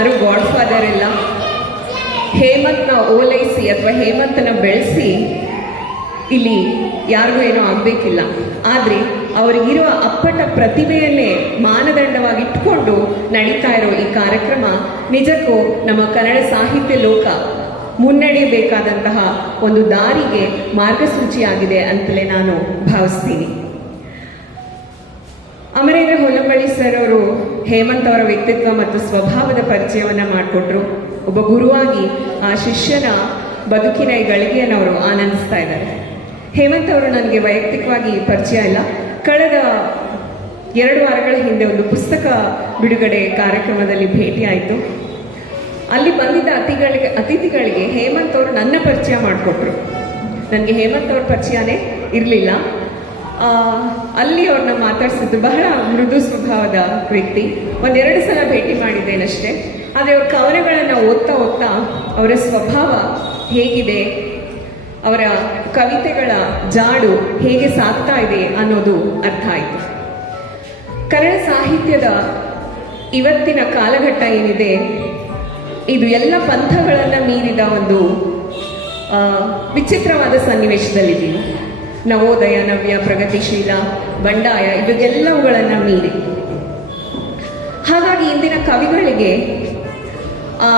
ಯಾರು god father ಇಲ್ಲ. ಹೇಮಂತ್ನ ಓಲೈಸಿ ಅಥವಾ ಹೇಮಂತನ ಬೆಳೆಸಿ ಇಲ್ಲಿ ಯಾರಿಗೂ ಏನೋ ಆಗಬೇಕಿಲ್ಲ. ಆದರೆ ಅವರಿಗಿರುವ ಅಪ್ಪಟ ಪ್ರತಿಭೆಯನ್ನೇ ಮಾನದಂಡವಾಗಿ ಇಟ್ಕೊಂಡು ನಡೀತಾ ಇರೋ ಈ ಕಾರ್ಯಕ್ರಮ ನಿಜಕ್ಕೂ ನಮ್ಮ ಕನ್ನಡ ಸಾಹಿತ್ಯ ಲೋಕ ಮುನ್ನಡೆಯಬೇಕಾದಂತಹ ಒಂದು ದಾರಿಗೆ ಮಾರ್ಗಸೂಚಿಯಾಗಿದೆ ಅಂತಲೇ ನಾನು ಭಾವಿಸ್ತೀನಿ. ಅಮರೇಂದ್ರ ಹೊಲಂಬಳಿ ಸರ್ ಅವರು ಹೇಮಂತ್ ಅವರ ವ್ಯಕ್ತಿತ್ವ ಮತ್ತು ಸ್ವಭಾವದ ಪರಿಚಯವನ್ನು ಮಾಡಿಕೊಟ್ರು. ಒಬ್ಬ ಗುರುವಾಗಿ ಆ ಶಿಷ್ಯನ ಬದುಕಿನ ಈ ಗಳಿಗೆಯನ್ನು ಅವರು ಆನಂದಿಸ್ತಾ ಇದ್ದಾರೆ. ಹೇಮಂತ್ ಅವರು ನನಗೆ ವೈಯಕ್ತಿಕವಾಗಿ ಪರಿಚಯ ಇಲ್ಲ. ಕಳೆದ 2 ವಾರಗಳ ಹಿಂದೆ ಒಂದು ಪುಸ್ತಕ ಬಿಡುಗಡೆ ಕಾರ್ಯಕ್ರಮದಲ್ಲಿ ಭೇಟಿಯಾಯಿತು. ಅಲ್ಲಿ ಬಂದಿದ್ದ ಅತಿಥಿಗಳಿಗೆ ಹೇಮಂತ್ ಅವರು ನನ್ನ ಪರಿಚಯ ಮಾಡಿಕೊಟ್ರು. ನನಗೆ ಹೇಮಂತ್ ಅವ್ರ ಪರಿಚಯನೇ ಇರಲಿಲ್ಲ. ಅಲ್ಲಿ ಅವ್ರನ್ನ ಮಾತಾಡ್ಸಿದ್ದು ಬಹಳ ಮೃದು ಸ್ವಭಾವದ ವ್ಯಕ್ತಿ. 1-2 ಸಲ ಭೇಟಿ ಮಾಡಿದ್ದೇನಷ್ಟೇ. ಆದರೆ ಅವ್ರ ಕವನಗಳನ್ನು ಓದ್ತಾ ಅವರ ಸ್ವಭಾವ ಹೇಗಿದೆ, ಅವರ ಕವಿತೆಗಳ ಜಾಡು ಹೇಗೆ ಸಾಗ್ತಾ ಇದೆ ಅನ್ನೋದು ಅರ್ಥ ಆಯಿತು. ಕನ್ನಡ ಸಾಹಿತ್ಯದ ಇವತ್ತಿನ ಕಾಲಘಟ್ಟ ಏನಿದೆ, ಇದು ಎಲ್ಲ ಪಂಥಗಳನ್ನು ಮೀರಿದ ಒಂದು ವಿಚಿತ್ರವಾದ ಸನ್ನಿವೇಶದಲ್ಲಿದ್ದೀವಿ. ನವೋದಯ, ನವ್ಯ, ಪ್ರಗತಿಶೀಲ, ಬಂಡಾಯ ಇದೆಲ್ಲವುಗಳನ್ನು ಮೀರಿ. ಹಾಗಾಗಿ ಇಂದಿನ ಕವಿಗಳಿಗೆ ಆ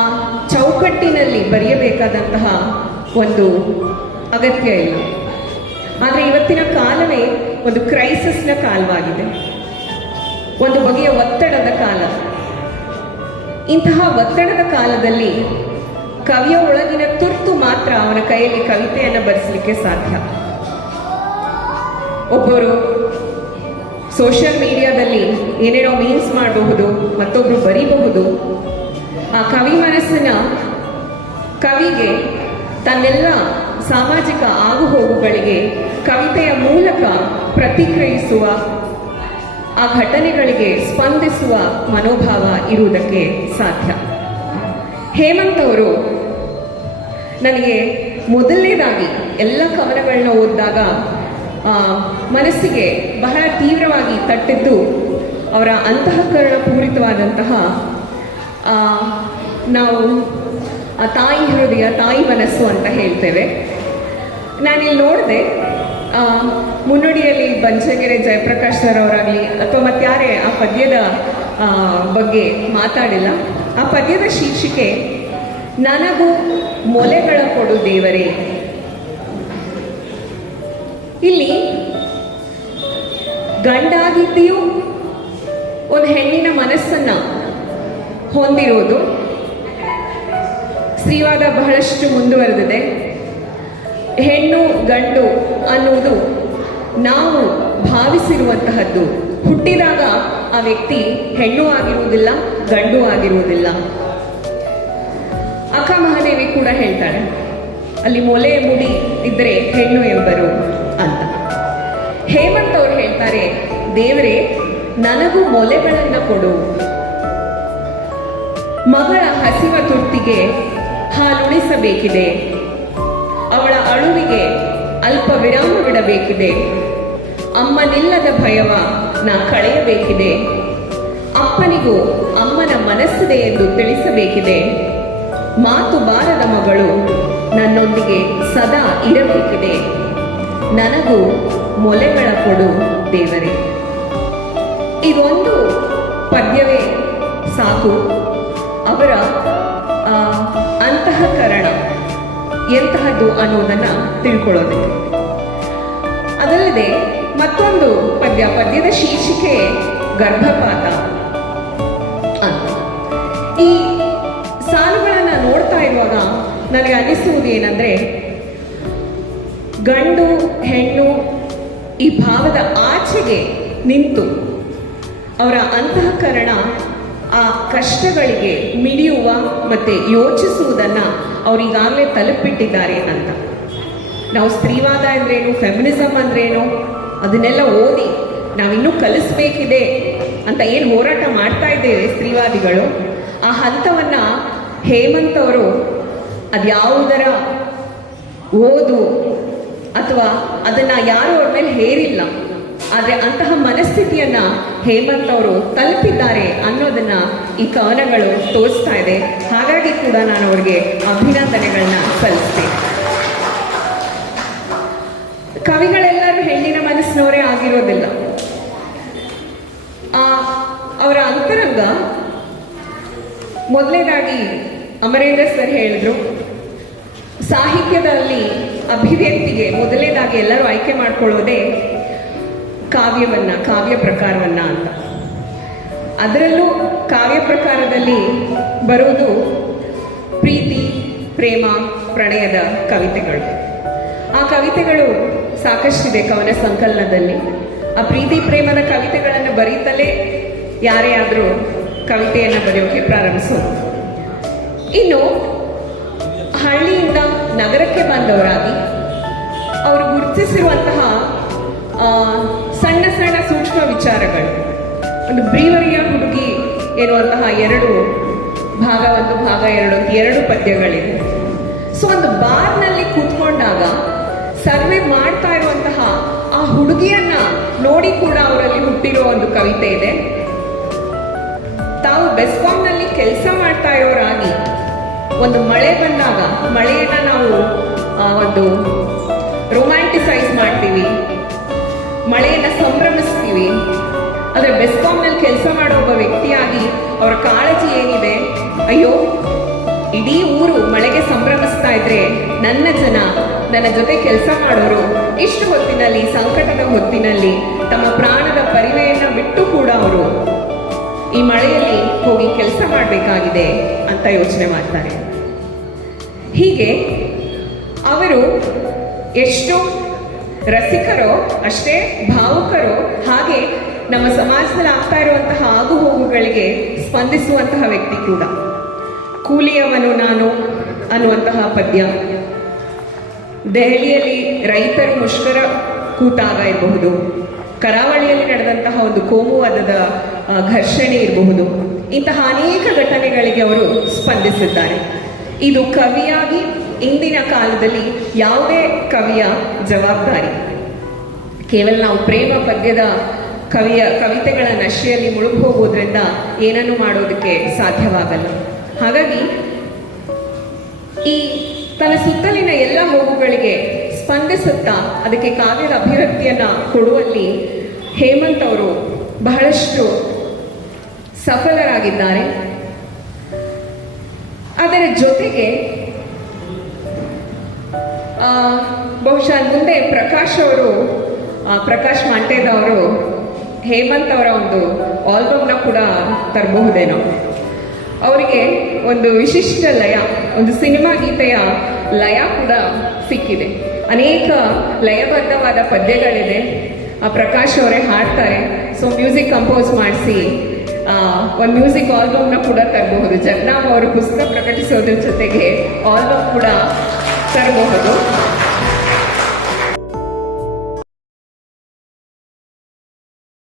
ಚೌಕಟ್ಟಿನಲ್ಲಿ ಬರೆಯಬೇಕಾದಂತಹ ಒಂದು ಅಗತ್ಯ ಇಲ್ಲ. ಆದರೆ ಇವತ್ತಿನ ಕಾಲವೇ ಒಂದು ಕ್ರೈಸಿಸ್ನ ಕಾಲವಾಗಿದೆ, ಒಂದು ಬಗೆಯ ಒತ್ತಡದ ಕಾಲ. ಇಂತಹ ಒತ್ತಡದ ಕಾಲದಲ್ಲಿ ಕವಿಯ ಒಳಗಿನ ತುರ್ತು ಮಾತ್ರ ಅವನ ಕೈಯಲ್ಲಿ ಕವಿತೆಯನ್ನು ಬರೆಸಲಿಕ್ಕೆ ಸಾಧ್ಯ. ಒಬ್ಬರು ಸೋಷಿಯಲ್ ಮೀಡಿಯಾದಲ್ಲಿ ಏನೇನೋ ಮೀನ್ಸ್ ಮಾಡಬಹುದು, ಮತ್ತೊಬ್ಬರು ಬರೀಬಹುದು. ಆ ಕವಿ ಮನಸ್ಸಿನ ಕವಿಗೆ ತನ್ನೆಲ್ಲ ಸಾಮಾಜಿಕ ಆಗುಹೋಗುಗಳಿಗೆ ಕವಿತೆಯ ಮೂಲಕ ಪ್ರತಿಕ್ರಿಯಿಸುವ, ಆ ಘಟನೆಗಳಿಗೆ ಸ್ಪಂದಿಸುವ ಮನೋಭಾವ ಇರುವುದಕ್ಕೆ ಸಾಧ್ಯ. ಹೇಮಂತ್ ಅವರು ನನಗೆ ಮೊದಲನೇದಾಗಿ ಎಲ್ಲ ಕವನಗಳನ್ನ ಓದಿದಾಗ ಮನಸ್ಸಿಗೆ ಬಹಳ ತೀವ್ರವಾಗಿ ತಟ್ಟಿದ್ದು ಅವರ ಅಂತಃಕರಣ ಪೂರಿತವಾದಂತಹ ನಾವು ತಾಯಿ ಹೃದಯ, ತಾಯಿ ಮನಸ್ಸು ಅಂತ ಹೇಳ್ತೇವೆ. ನಾನಿಲ್ಲಿ ನೋಡಿದೆ, ಮುನ್ನುಡಿಯಲ್ಲಿ ಬಂಚಗೆರೆ ಜಯಪ್ರಕಾಶ್ ಸರ್ ಅವರಾಗಲಿ ಅಥವಾ ಮತ್ತಾರೇ ಆ ಪದ್ಯದ ಬಗ್ಗೆ ಮಾತಾಡಿಲ್ಲ. ಆ ಪದ್ಯದ ಶೀರ್ಷಿಕೆ ನನಗೂ ಮೊಲೆಗಳ ಕೊಡು ದೇವರೇ. ಇಲ್ಲಿ ಗಂಡಾಗಿದ್ದೆಯೂ ಒಂದು ಹೆಣ್ಣಿನ ಮನಸ್ಸನ್ನ ಹೊಂದಿರೋದು ಸ್ತ್ರೀವಾದ ಬಹಳಷ್ಟು ಮುಂದುವರೆದಿದೆ. ಹೆಣ್ಣು ಗಂಡು ಅನ್ನುವುದು ನಾವು ಭಾವಿಸಿರುವಂತಹದ್ದು. ಹುಟ್ಟಿದಾಗ ಆ ವ್ಯಕ್ತಿ ಹೆಣ್ಣು ಆಗಿರುವುದಿಲ್ಲ, ಗಂಡು ಆಗಿರುವುದಿಲ್ಲ. ಅಕ್ಕ ಮಹಾದೇವಿ ಕೂಡ ಹೇಳ್ತಾಳೆ, ಅಲ್ಲಿ ಮೊಲೆ ಮುಡಿ ಇದ್ರೆ ಹೆಣ್ಣು ಎಂಬರು ಅಂತ. ಹೇಮಂತ್ ಅವರು ಹೇಳ್ತಾರೆ, ದೇವರೇ ನನಗೂ ಮೊಲೆಗಳನ್ನ ಕೊಡು. ಮಗಳ ಹಸಿವ ತುರ್ತಿಗೆ ಹಾಲುಣಿಸಬೇಕಿದೆ, ಅವಳ ಅಳುವಿಗೆ ಅಲ್ಪ ವಿರಾಮ ಬಿಡಬೇಕಿದೆ. ಅಮ್ಮನಿಲ್ಲದ ಭಯವ ನಾ ಕಳೆಯಬೇಕಿದೆ. ಅಪ್ಪನಿಗೂ ಅಮ್ಮನ ಮನಸ್ಸಿದೆ ಎಂದು ತಿಳಿಸಬೇಕಿದೆ. ಮಾತು ಬಾರದ ಮಗಳು ನನ್ನೊಂದಿಗೆ ಸದಾ ಇರಬೇಕಿದೆ. ನನಗೂ ಮೊಲೆಗಳ ಕೊಡು ದೇವರೇ. ಇದೊಂದು ಪದ್ಯವೇ ಸಾಕು ಅವರ ಅಂತಃಕರಣ ಎಂತಹದ್ದು ಅನ್ನೋದನ್ನ ತಿಳ್ಕೊಳ್ಳೋದಕ್ಕೆ. ಅದಲ್ಲದೆ ಮತ್ತೊಂದು ಪದ್ಯದ ಶೀರ್ಷಿಕೆ ಗರ್ಭಪಾತ ಅಂತ. ಈ ಸಾಲುಗಳನ್ನು ನೋಡ್ತಾ ಇರುವಾಗ ನನಗೆ ಅನಿಸುವುದು ಏನಂದ್ರೆ, ಗಂಡು ಹೆಣ್ಣು ಈ ಭಾವದ ಆಚೆಗೆ ನಿಂತು ಅವರ ಅಂತಃಕರಣ ಆ ಕಷ್ಟಗಳಿಗೆ ಮಿಡಿಯುವ ಮತ್ತೆ ಯೋಚಿಸುವುದನ್ನ ಅವರೀಗಾಗಲೇ ತಲುಪಿಟ್ಟಿದ್ದಾರೆ ಅಂತ. ನಾವು ಸ್ತ್ರೀವಾದ ಅಂದ್ರೇನು, ಫೆಮಿನಿಸಮ್ ಅಂದ್ರೇನು ಅದನ್ನೆಲ್ಲ ಓದಿ ನಾವಿನ್ನೂ ಕಲಿಸ್ಬೇಕಿದೆ ಅಂತ ಏನು ಹೋರಾಟ ಮಾಡ್ತಾ ಇದ್ದೇವೆ ಸ್ತ್ರೀವಾದಿಗಳು, ಆ ಹಂತವನ್ನ ಹೇಮಂತ್ ಅವರು ಅದ್ಯಾವುದರ ಓದು ಅಥವಾ ಅದನ್ನ ಯಾರು ಅವ್ರ ಮೇಲೆ ಹೇರಿಲ್ಲ. ಆದರೆ ಅಂತಹ ಮನಸ್ಥಿತಿಯನ್ನ ಹೇಮಂತ್ ಅವರು ತಲುಪಿದ್ದಾರೆ ಅನ್ನೋದನ್ನ ಈ ಕವನಗಳು ತೋರಿಸ್ತಾ ಇದೆ. ಹಾಗಾಗಿ ಕೂಡ ನಾನು ಅವ್ರಿಗೆ ಅಭಿನಂದನೆಗಳನ್ನ ಸಲ್ಲಿಸ್ತೇನೆ. ಕವಿಗಳೆಲ್ಲರೂ ಹೆಣ್ಣಿನ ಮನಸ್ಸಿನವರೇ ಆಗಿರೋದಿಲ್ಲ. ಅವರ ಅಂತರಂಗ ಮೊದಲನೇದಾಗಿ ಅಮರೇಂದ್ರ ಸರ್ ಹೇಳಿದ್ರು, ಸಾಹಿತ್ಯದಲ್ಲಿ ಅಭಿವ್ಯಕ್ತಿಗೆ ಮೊದಲನೇದಾಗಿ ಎಲ್ಲರೂ ಆಯ್ಕೆ ಮಾಡ್ಕೊಳ್ಳೋದೇ ಕಾವ್ಯ ಪ್ರಕಾರವನ್ನ ಅಂತ. ಅದರಲ್ಲೂ ಕಾವ್ಯ ಪ್ರಕಾರದಲ್ಲಿ ಬರುವುದು ಪ್ರೀತಿ, ಪ್ರೇಮ, ಪ್ರಣಯದ ಕವಿತೆಗಳು. ಆ ಕವಿತೆಗಳು ಸಾಕಷ್ಟಿದೆ ಕವನ ಸಂಕಲನದಲ್ಲಿ. ಆ ಪ್ರೀತಿ ಪ್ರೇಮದ ಕವಿತೆಗಳನ್ನು ಬರೀತಲೇ ಯಾರೇ ಆದರೂ ಕವಿತೆಯನ್ನು ಬರೆಯೋಕೆ ಪ್ರಾರಂಭಿಸೋದು. ಇನ್ನು ಹಳ್ಳಿಯಿಂದ ನಗರಕ್ಕೆ ಬಂದವರಾಗಿ ಅವರು ಗುರುತಿಸಿರುವಂತಹ ಸಣ್ಣ ಸಣ್ಣ ಸೂಕ್ಷ್ಮ ವಿಚಾರಗಳು, ಒಂದು ಬ್ರೀವರಿಯ ಹುಡುಗಿ ಎನ್ನುವಂತಹ ಭಾಗ 1 ಭಾಗ 2 ಅಂತ 2 ಪದ್ಯಗಳಿದೆ. ಸೊ ಒಂದು ಬಾರ್ನಲ್ಲಿ ಕೂತ್ಕೊಂಡಾಗ ಸರ್ವೆ ಮಾಡ್ತಾ ಇರುವಂತಹ ಆ ಹುಡುಗಿಯನ್ನ ನೋಡಿ ಕೂಡ ಅವರಲ್ಲಿ ಹುಟ್ಟಿರೋ ಒಂದು ಕವಿತೆ ಇದೆ. ತಾವು ಬೆಸ್ಕಾಂನಲ್ಲಿ ಕೆಲಸ ಮಾಡ್ತಾ ಇರೋರಾಗಿ ಒಂದು ಮಳೆ ಬಂದಾಗ ಮಳೆಯನ್ನ ನಾವು ಒಂದು ರೊಮ್ಯಾಂಟಿಸೈಸ್ ಮಾಡ್ತೀವಿ, ಮಳೆಯನ್ನ ಸಂಭ್ರಮಿಸ್ತೀವಿ. ಆದರೆ ಬೆಸ್ಕಾಂನಲ್ಲಿ ಕೆಲಸ ಮಾಡೋ ಒಬ್ಬ ವ್ಯಕ್ತಿಯಾಗಿ ಅವರ ಕಾಳಜಿ ಏನಿದೆ, ಅಯ್ಯೋ ಇಡೀ ಊರು ಮಳೆಗೆ ಸಂಭ್ರಮಿಸ್ತಾ ಇದ್ರೆ ನನ್ನ ಜನ, ನನ್ನ ಜೊತೆ ಕೆಲಸ ಮಾಡೋರು ಇಷ್ಟು ಹೊತ್ತಿನಲ್ಲಿ, ಸಂಕಟದ ಹೊತ್ತಿನಲ್ಲಿ ತಮ್ಮ ಪ್ರಾಣದ ಪರಿವೆಯನ್ನ ಬಿಟ್ಟು ಕೂಡ ಅವರು ಈ ಮಳೆಯಲ್ಲಿ ಹೋಗಿ ಕೆಲಸ ಮಾಡಬೇಕಾಗಿದೆ ಅಂತ ಯೋಚನೆ ಮಾಡ್ತಾರೆ. ಹೀಗೆ ಅವರು ಎಷ್ಟು ರಸಿಕರೋ ಅಷ್ಟೇ ಭಾವುಕರೋ, ಹಾಗೆ ನಮ್ಮ ಸಮಾಜದಲ್ಲಿ ಆಗ್ತಾ ಇರುವಂತಹ ಆಗುಹೋಗುಗಳಿಗೆ ಸ್ಪಂದಿಸುವಂತಹ ವ್ಯಕ್ತಿ ಕೂಡ. ಕೂಲಿಯವನು ನಾನು ಅನ್ನುವಂತಹ ಪದ್ಯ, ದೆಹಲಿಯಲ್ಲಿ ರೈತರು ಮುಷ್ಕರ ಕೂತಾಗ ಇರಬಹುದು, ಕರಾವಳಿಯಲ್ಲಿ ನಡೆದಂತಹ ಒಂದು ಕೋಮುವಾದದ ಘರ್ಷಣೆ ಇರಬಹುದು, ಇಂತಹ ಅನೇಕ ಘಟನೆಗಳಿಗೆ ಅವರು ಸ್ಪಂದಿಸಿದ್ದಾರೆ. ಇದು ಕವಿಯಾಗಿ ಇಂದಿನ ಕಾಲದಲ್ಲಿ ಯಾವುದೇ ಕವಿಯ ಜವಾಬ್ದಾರಿ. ಕೇವಲ ನಾವು ಪ್ರೇಮ ಪದ್ಯದ ಕವಿತೆಗಳ ನಶೆಯಲ್ಲಿ ಮುಳುಗಿ ಹೋಗೋದ್ರಿಂದ ಏನನ್ನು ಮಾಡೋದಕ್ಕೆ ಸಾಧ್ಯವಾಗಲ್ಲ. ಹಾಗಾಗಿ ಈ ತನ್ನ ಸುತ್ತಲಿನ ಎಲ್ಲ ಹೋಗುಗಳಿಗೆ ಸ್ಪಂದಿಸುತ್ತಾ ಅದಕ್ಕೆ ಕಾವ್ಯದ ಅಭಿವ್ಯಕ್ತಿಯನ್ನ ಕೊಡುವಲ್ಲಿ ಹೇಮಂತ್ ಅವರು ಬಹಳಷ್ಟು ಸಫಲರಾಗಿದ್ದಾರೆ. ಅದರ ಜೊತೆಗೆ ಬಹುಶಃ ಮುಂದೆ ಪ್ರಕಾಶ್ ಮಂಟೇದ ಅವರು ಹೇಮಂತ್ ಅವರ ಒಂದು ಆಲ್ಬಮ್ನ ಕೂಡ ತರಬಹುದೇನೋ. ಅವರಿಗೆ ಒಂದು ವಿಶಿಷ್ಟ ಲಯ, ಒಂದು ಸಿನಿಮಾ ಗೀತೆಯ ಲಯ ಕೂಡ ಸಿಕ್ಕಿದೆ. ಅನೇಕ ಲಯಬದ್ಧವಾದ ಪದ್ಯಗಳಿದೆ. ಪ್ರಕಾಶ್ ಅವರೇ ಹಾಡ್ತಾರೆ. ಸೊ ಮ್ಯೂಸಿಕ್ ಕಂಪೋಸ್ ಮಾಡಿಸಿ ಒಂದು ಮ್ಯೂಸಿಕ್ ಆಲ್ಬಮ್ನ ಕೂಡ ತರಬಹುದು. ಜಗನ್ನಾಮ್ ಅವರು ಪುಸ್ತಕ ಪ್ರಕಟಿಸೋದ್ರ ಜೊತೆಗೆ ಆಲ್ಬಮ್ ಕೂಡ ತರಬಹುದು.